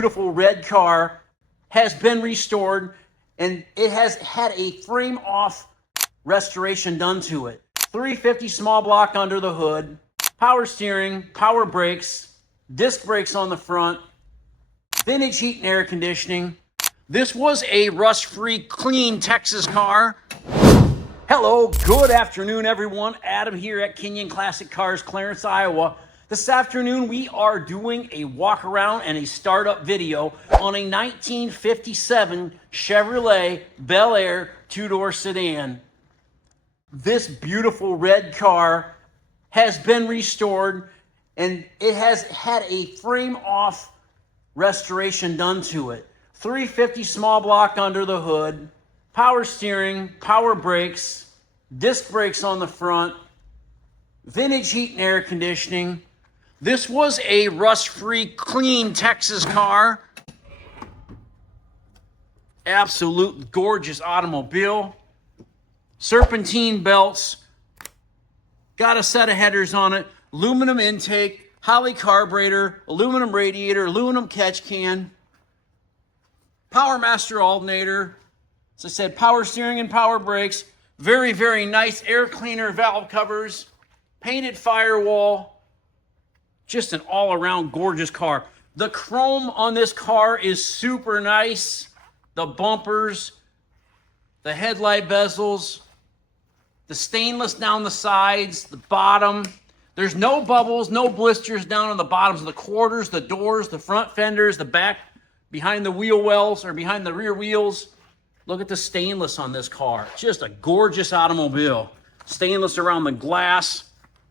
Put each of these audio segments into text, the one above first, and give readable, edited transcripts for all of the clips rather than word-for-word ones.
beautiful red car has been restored, and it has had a frame-off restoration done to it. 350 small block under the hood, power steering, power brakes, disc brakes on the front, vintage heat and air conditioning. This was a rust-free, clean Texas car. Hello, good afternoon, everyone. Adam here at Kenyon Classic Cars, Clarence, Iowa. This afternoon, we are doing a walk around and a startup video on a 1957 Chevrolet Bel Air two-door sedan. This beautiful red car has been restored, and it has had a frame-off restoration done to it. 350 small block under the hood, power steering, power brakes, disc brakes on the front, vintage heat and air conditioning. This was a rust-free, clean Texas car. Absolute gorgeous automobile. Serpentine belts. Got a set of headers on it. Aluminum intake, Holley carburetor, aluminum radiator, aluminum catch can. Power master alternator. As I said, power steering and power brakes. Very, very nice air cleaner valve covers. Painted firewall. Just an all-around gorgeous car. The chrome on this car is super nice. The bumpers, the headlight bezels, the stainless down the sides, the bottom. There's no bubbles, no blisters down on the bottoms of the quarters, the doors, the front fenders, the back, behind the wheel wells or behind the rear wheels. Look at the stainless on this car. Just a gorgeous automobile. Stainless around the glass.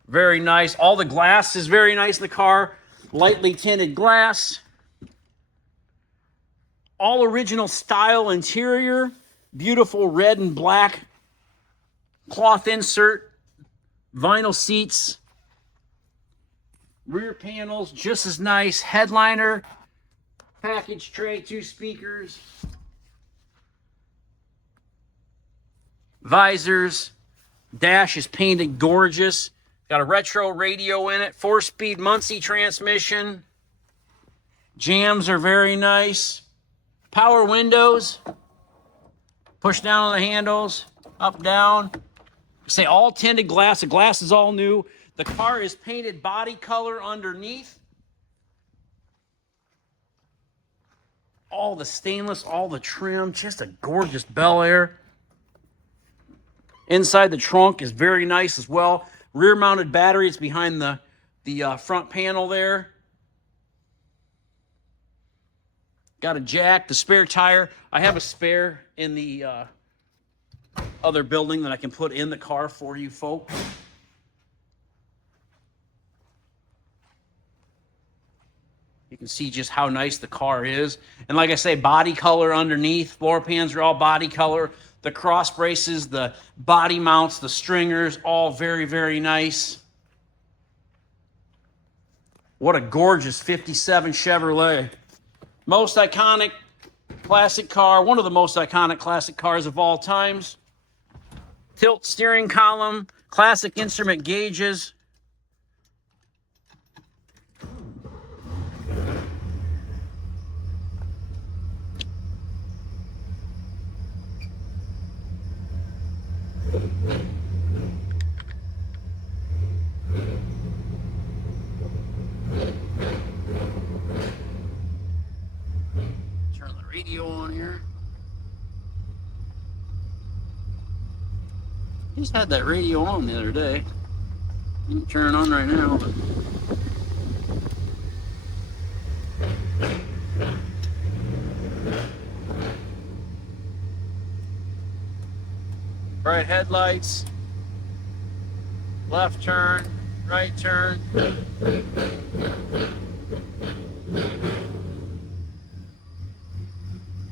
Very nice. All the glass is very nice in the car. Lightly tinted glass. All original style interior. Beautiful red and black cloth insert. Vinyl seats. Rear panels just as nice. Headliner. Package tray, 2 speakers. Visors. Dash is painted gorgeous. Got a retro radio in it, 4-speed Muncie transmission. Jams are very nice. Power windows. Push down on the handles, up, down. Say all tinted glass. The glass is all new. The car is painted body color underneath. All the stainless, all the trim, just a gorgeous Bel Air. Inside the trunk is very nice as well. Rear mounted battery, it's behind the front panel there. Got a jack, the spare tire. I have a spare in the other building that I can put in the car for you folks. You can see just how nice the car is. And like I say, body color underneath. Floor pans are all body color. The cross braces, the body mounts, the stringers, all very, very nice. What a gorgeous 57 Chevrolet. Most iconic classic car, one of the most iconic classic cars of all times. Tilt steering column, classic instrument gauges. Turn the radio on here. Just had that radio on the other day. Didn't turn it on right now, but bright headlights, left turn, right turn.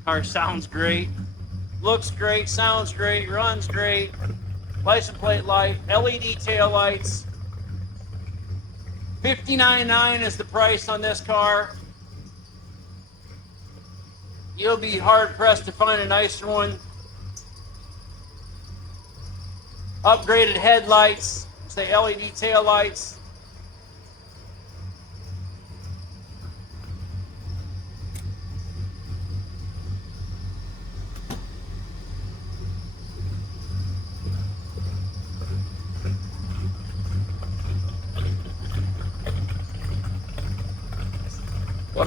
Car sounds great, looks great, sounds great, runs great. License plate light, LED tail lights. $59,900 is the price on this car. You'll be hard pressed to find a nicer one. Upgraded headlights, say LED tail lights.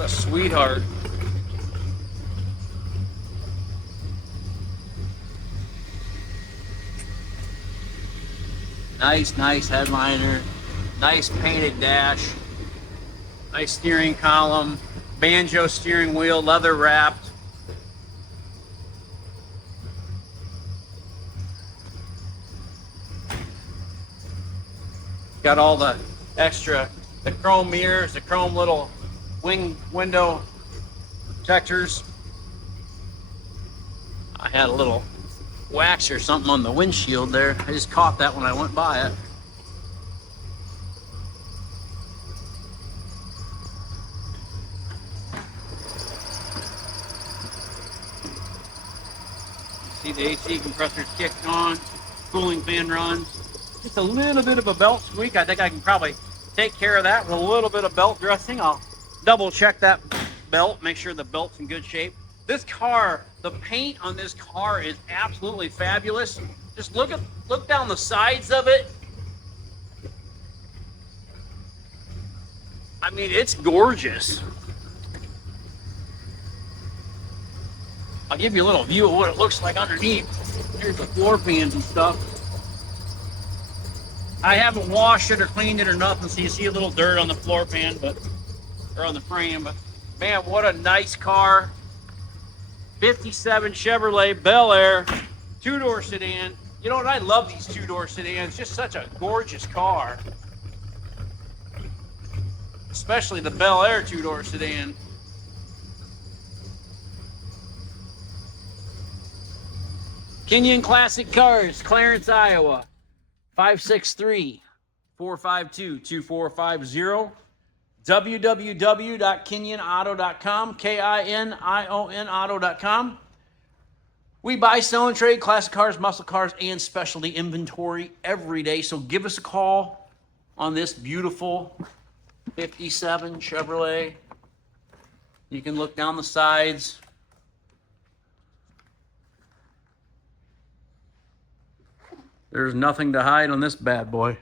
What a sweetheart. Nice headliner. Nice painted dash. Nice steering column. Banjo steering wheel, leather wrapped. Got all the extra, the chrome mirrors, the chrome little window protectors. I had a little wax or something on the windshield there. I just caught that when I went by it. See the AC compressor's kicked on, cooling fan runs. Just a little bit of a belt squeak. I think I can probably take care of that with a little bit of belt dressing. I'll double check that belt, make sure the belt's in good shape. This car, the paint on this car is absolutely fabulous. Just look down the sides of it. I mean, it's gorgeous. I'll give you a little view of what it looks like underneath. Here's the floor pans and stuff. I haven't washed it or cleaned it or nothing, so you see a little dirt on the floor pan, or on the frame, but man, what a nice car. 57 Chevrolet Bel Air, two-door sedan. You know what, I love these two-door sedans, just such a gorgeous car. Especially the Bel Air two-door sedan. Kenyon Classic Cars, Clarence, Iowa. 563-452-2450. www.kenyonauto.com, KINION-auto.com. We buy, sell, and trade classic cars, muscle cars, and specialty inventory every day. So give us a call on this beautiful 57 Chevrolet. You can look down the sides. There's nothing to hide on this bad boy.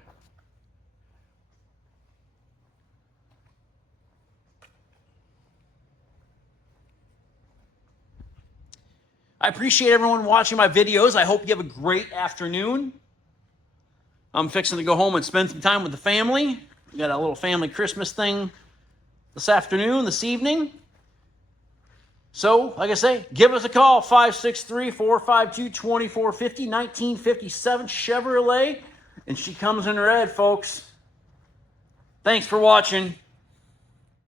I appreciate everyone watching my videos. I hope you have a great afternoon. I'm fixing to go home and spend some time with the family. We got a little family Christmas thing this evening. So, like I say, give us a call, 563-452-2450, 1957 Chevrolet, and she comes in red, folks. Thanks for watching.